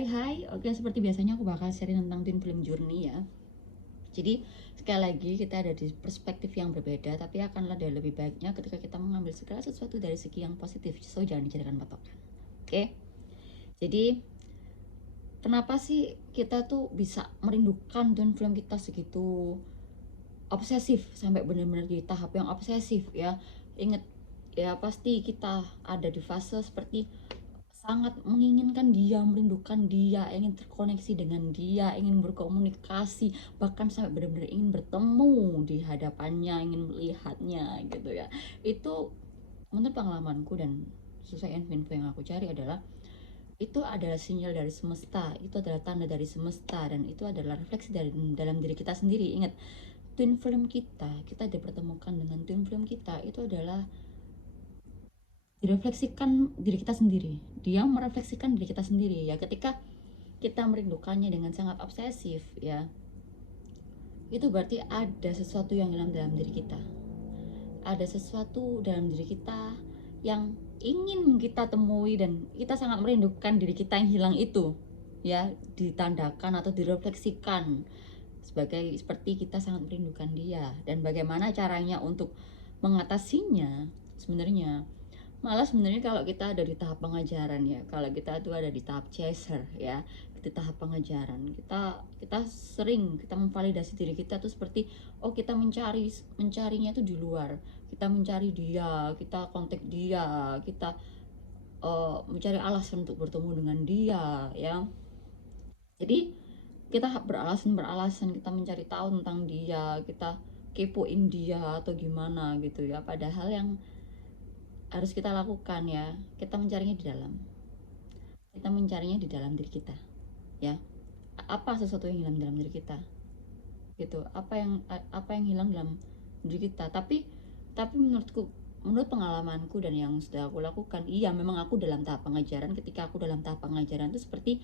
Hai, oke, seperti biasanya aku bakal sharing tentang Twin Flame Journey ya. Jadi sekali lagi kita ada di perspektif yang berbeda, tapi akanlah ada lebih baiknya ketika kita mengambil segala sesuatu dari segi yang positif. So jangan dijadikan patokan. Oke. Jadi kenapa sih kita tuh bisa merindukan Twin Flame kita segitu obsesif sampai benar-benar di tahap yang obsesif ya. Ingat ya, pasti kita ada di fase seperti sangat menginginkan dia, merindukan dia, ingin terkoneksi dengan dia, ingin berkomunikasi, bahkan sampai benar-benar ingin bertemu di hadapannya, ingin melihatnya gitu ya. Itu menurut pengalamanku dan sesuai info yang aku cari adalah itu adalah sinyal dari semesta, itu adalah tanda dari semesta, dan itu adalah refleksi dari dalam diri kita sendiri. Ingat, twin flame kita dipertemukan dengan twin flame kita itu adalah direfleksikan diri kita sendiri, dia merefleksikan diri kita sendiri ya. Ketika kita merindukannya dengan sangat obsesif ya, itu berarti ada sesuatu yang hilang dalam diri kita, ada sesuatu dalam diri kita yang ingin kita temui, dan kita sangat merindukan diri kita yang hilang itu ya, ditandakan atau direfleksikan sebagai seperti kita sangat merindukan dia. Dan bagaimana caranya untuk mengatasinya? Sebenarnya malah sebenarnya kalau kita ada di tahap pengajaran ya, kalau kita tuh ada di tahap chaser ya, di tahap pengajaran kita sering kita memvalidasi diri kita tuh seperti oh, kita mencarinya tuh di luar, kita mencari dia, kita kontak dia, kita mencari alasan untuk bertemu dengan dia ya. Jadi kita beralasan kita mencari tahu tentang dia, kita kepoin dia atau gimana gitu ya, padahal yang harus kita lakukan ya, kita mencarinya di dalam, kita mencarinya di dalam diri kita ya. Apa sesuatu yang hilang dalam diri kita gitu, apa yang hilang dalam diri kita. Tapi menurut pengalamanku dan yang sudah aku lakukan, iya memang aku dalam tahap pengajaran. Ketika aku dalam tahap pengajaran itu seperti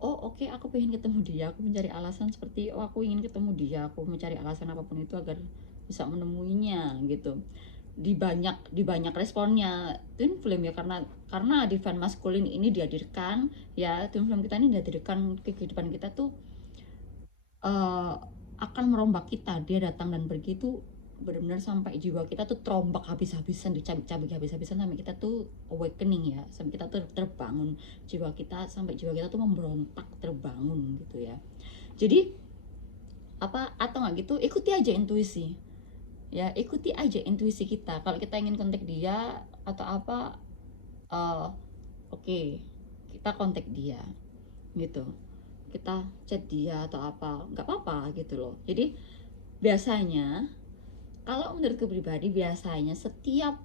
oh oke, aku pengen ketemu dia, aku mencari alasan seperti oh aku ingin ketemu dia, aku mencari alasan apapun itu agar bisa menemuinya gitu. Di banyak responnya twin flame ya, karena divine masculine ini dihadirkan ya, twin flame kita ini dihadirkan ke kehidupan kita tuh uh, akan merombak kita. Dia datang dan pergi tuh benar-benar sampai jiwa kita tuh terombak habis-habisan, dicabik habis-habisan, sampai kita tuh awakening ya, sampai kita tuh terbangun jiwa kita, sampai jiwa kita tuh memberontak terbangun gitu ya. Jadi apa atau nggak gitu, ikuti aja intuisi ya, ikuti aja intuisi kita. Kalau kita ingin kontak dia atau apa, oke, kita kontak dia gitu, kita chat dia atau apa, nggak apa-apa gitu loh. Jadi biasanya kalau menurutku pribadi, biasanya setiap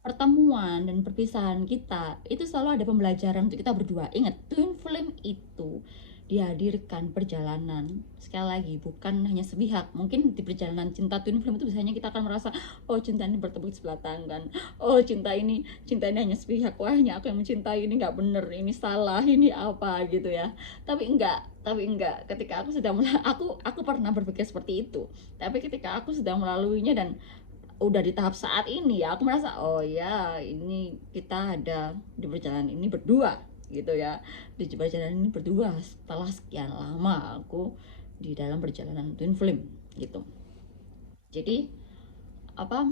pertemuan dan perpisahan kita itu selalu ada pembelajaran untuk kita berdua. Ingat, twin flame itu dihadirkan perjalanan, sekali lagi bukan hanya sepihak. Mungkin di perjalanan cinta twin flame itu biasanya kita akan merasa oh, cinta ini bertepuk sebelah tangan, oh cinta ini hanya sepihak, wah ini aku yang mencintai, ini nggak bener, ini salah, ini apa gitu ya. Tapi enggak, ketika aku sudah mulai, aku pernah berpikir seperti itu, tapi ketika aku sudah melaluinya dan udah di tahap saat ini ya, aku merasa oh ya, ini kita ada di perjalanan ini berdua gitu ya, di perjalanan ini berdua setelah sekian lama aku di dalam perjalanan twin flame gitu. Jadi apa,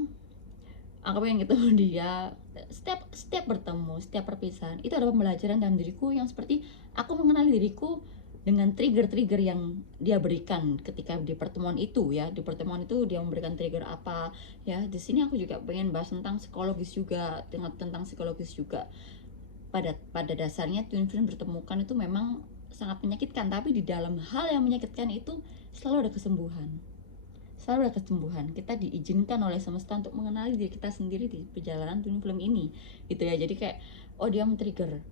aku pengen ketemu dia. Setiap bertemu, setiap perpisahan itu ada pembelajaran dalam diriku, yang seperti aku mengenali diriku dengan trigger-trigger yang dia berikan ketika di pertemuan itu ya. Di pertemuan itu dia memberikan trigger apa ya. Di sini aku juga pengen bahas tentang psikologis juga, tentang psikologis juga. Pada dasarnya twin flame bertemukan itu memang sangat menyakitkan, tapi di dalam hal yang menyakitkan itu selalu ada kesembuhan, selalu ada kesembuhan. Kita diizinkan oleh semesta untuk mengenali diri kita sendiri di perjalanan twin flame ini gitu ya. Jadi kayak oh, dia men-trigger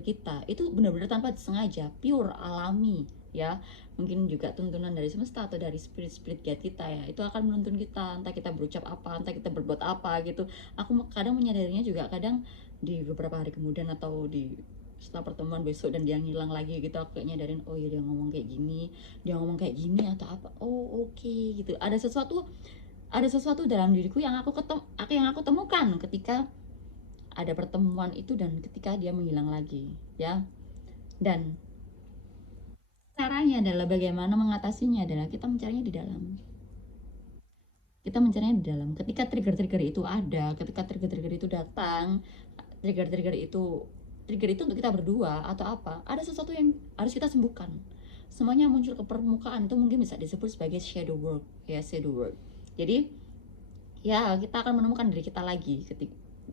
kita itu benar-benar tanpa disengaja, pure alami ya. Mungkin juga tuntunan dari semesta atau dari spirit guide kita ya, itu akan menuntun kita, entah kita berucap apa, entah kita berbuat apa gitu. Aku kadang menyadarinya juga kadang di beberapa hari kemudian, atau di setelah pertemuan besok dan dia ngilang lagi gitu, aku kayak nyadarin oh ya, dia ngomong kayak gini atau apa, oh oke, gitu. Ada sesuatu dalam diriku yang aku temukan ketika ada pertemuan itu dan ketika dia menghilang lagi, ya. Dan caranya adalah bagaimana mengatasinya adalah kita mencarinya di dalam. Kita mencarinya di dalam. Ketika trigger-trigger itu ada, ketika trigger-trigger itu datang, trigger-trigger itu untuk kita berdua atau apa, ada sesuatu yang harus kita sembuhkan. Semuanya muncul ke permukaan itu mungkin bisa disebut sebagai shadow work, ya, shadow work. Jadi ya kita akan menemukan diri kita lagi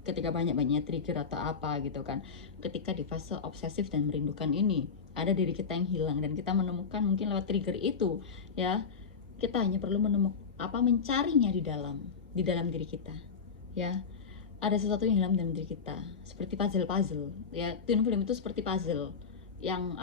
ketika banyak-banyaknya trigger atau apa gitu kan. Ketika di fase obsesif dan merindukan ini ada diri kita yang hilang dan kita menemukan mungkin lewat trigger itu, ya. Kita hanya perlu mencarinya di dalam diri kita, ya. Ada sesuatu yang hilang dalam diri kita, seperti puzzle ya. Twin flame itu seperti puzzle yang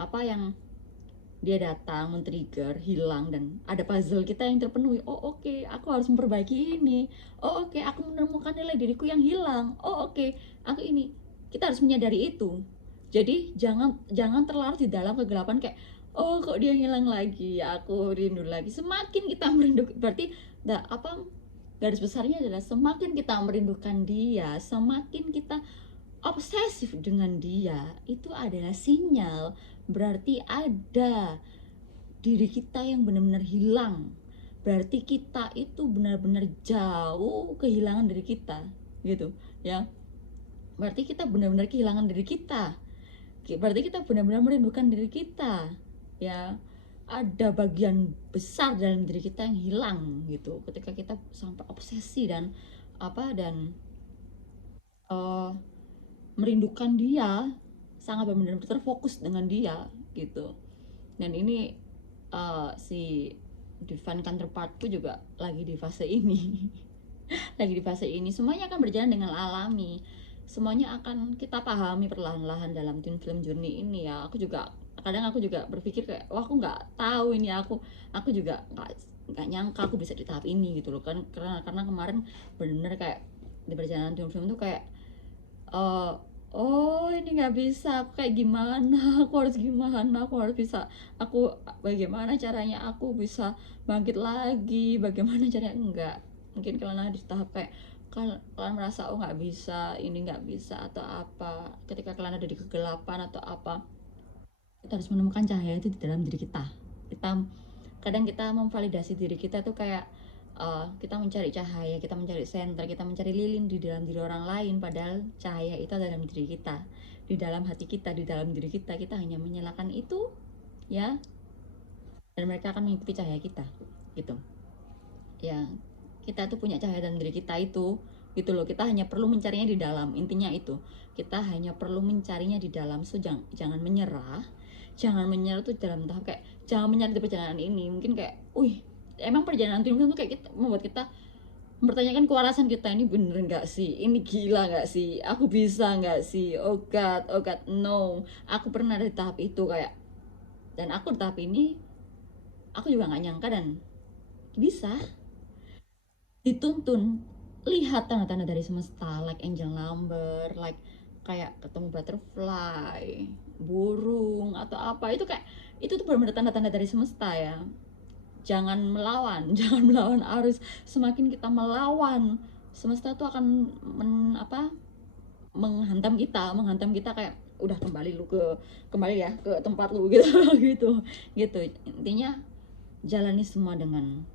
dia datang, men-trigger, hilang, dan ada puzzle kita yang terpenuhi. Oh oke, aku harus memperbaiki ini. Oh oke, aku menemukan nilai diriku yang hilang. Oh oke, aku ini. Kita harus menyadari itu. Jadi jangan terlarut di dalam kegelapan kayak, oh kok dia hilang lagi, aku rindu lagi. Semakin kita merindu, berarti garis besarnya adalah semakin kita merindukan dia, semakin kita obsesif dengan dia, itu adalah sinyal berarti ada diri kita yang benar-benar hilang. Berarti kita itu benar-benar jauh kehilangan diri kita, gitu, ya. Berarti kita benar-benar kehilangan diri kita. Berarti kita benar-benar merindukan diri kita, ya. Ada bagian besar dalam diri kita yang hilang gitu ketika kita sampai obsesi dan uh, merindukan dia, sangat benar-benar terfokus dengan dia gitu. Dan ini si divine counterpartku juga lagi di fase ini. Lagi di fase ini, semuanya akan berjalan dengan alami, semuanya akan kita pahami perlahan-lahan dalam twin flame journey ini, ya. Kadang aku juga berpikir kayak, wah aku nggak tahu ini, aku juga nggak nyangka aku bisa di tahap ini gitu loh kan, karena kemarin benar-benar kayak di perjalanan twin flame tuh kayak uh, oh ini nggak bisa, aku kayak gimana, aku harus bisa, bagaimana caranya aku bisa bangkit lagi, bagaimana caranya. Enggak, mungkin kalian ada di tahap kayak kalian merasa oh nggak bisa, ini nggak bisa atau apa. Ketika kalian ada di kegelapan atau apa, kita harus menemukan cahaya itu di dalam diri kita. Kadang kita memvalidasi diri kita tuh kayak kita mencari cahaya, kita mencari senter, kita mencari lilin di dalam diri orang lain, padahal cahaya itu ada dalam diri kita, di dalam hati kita, di dalam diri kita. Kita hanya menyalakan itu, ya, dan mereka akan mengikuti cahaya kita, gitu, ya. Kita tuh punya cahaya dalam diri kita itu, gitu loh. Kita hanya perlu mencarinya di dalam, intinya itu. Kita hanya perlu mencarinya di dalam. So jangan menyerah, tuh dalam tahap kayak jangan menyerah di perjalanan ini. Mungkin kayak, emang perjalanan tim itu kayak kita membuat kita mempertanyakan kewarasan kita, ini bener nggak sih, ini gila nggak sih, aku bisa nggak sih, oh god, no. Aku pernah di tahap itu kayak, dan aku di tahap ini aku juga nggak nyangka dan bisa dituntun. Lihat tanda-tanda dari semesta, like angel number, like kayak ketemu butterfly, burung atau apa, itu kayak itu tuh benar-benar tanda-tanda dari semesta, ya. Jangan melawan jangan melawan arus. Semakin kita melawan, semesta tuh akan menghantam kita kayak, udah kembali ya ke tempat lu gitu. gitu intinya. Jalani semua dengan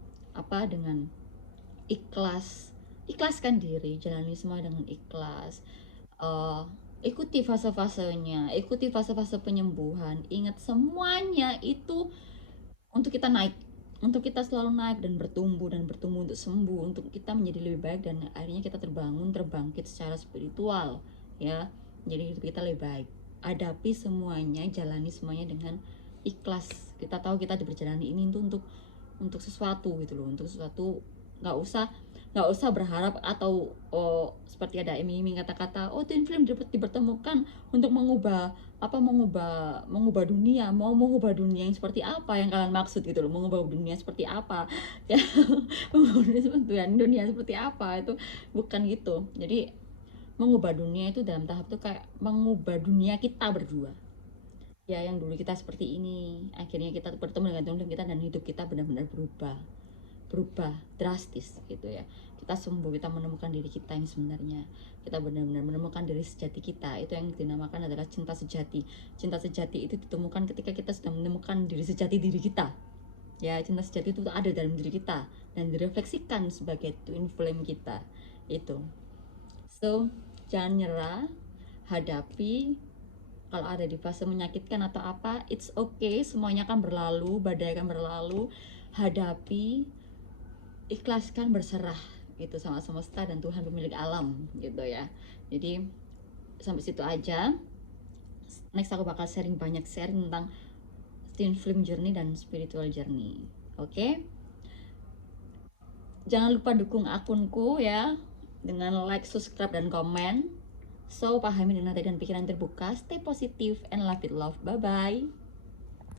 ikhlaskan diri, jalani semua dengan ikhlas. Ikuti fase-fasenya, ikuti fase-fase penyembuhan. Ingat, semuanya itu untuk kita naik, untuk kita selalu naik dan bertumbuh untuk sembuh, untuk kita menjadi lebih baik dan akhirnya kita terbangkit secara spiritual, ya. Jadi hidup kita lebih baik. Hadapi semuanya, jalani semuanya dengan ikhlas. Kita tahu kita di perjalanan ini itu untuk sesuatu gitu loh, untuk sesuatu. Nggak usah berharap atau seperti ada iming-iming kata-kata, twin flame dipertemukan untuk mengubah dunia. Mau mengubah dunia yang seperti apa yang kalian maksud gitu loh, mengubah dunia seperti apa ya. Mengubah dunia seperti apa, itu bukan gitu. Jadi mengubah dunia itu dalam tahap tuh kayak mengubah dunia kita berdua, ya. Yang dulu kita seperti ini, akhirnya kita bertemu dengan Tuhan kita dan hidup kita benar-benar berubah, berubah drastis gitu ya. Kita sembuh, kita menemukan diri kita yang sebenarnya, kita benar-benar menemukan diri sejati kita. Itu yang dinamakan adalah cinta sejati. Cinta sejati itu ditemukan ketika kita sudah menemukan diri sejati diri kita. Ya, cinta sejati itu ada dalam diri kita dan direfleksikan sebagai twin flame kita itu. So, jangan nyerah, hadapi. Kalau ada di fase menyakitkan atau apa, it's okay, semuanya akan berlalu, badai akan berlalu. Hadapi, ikhlaskan, berserah gitu sama semesta dan Tuhan pemilik alam gitu ya. Jadi sampai situ aja. Next aku bakal banyak sharing tentang twin flame journey dan spiritual journey. Oke? Jangan lupa dukung akunku ya dengan like, subscribe, dan komen. So, pahami dengan hati dan pikiran terbuka. Stay positive and love it love. Bye-bye.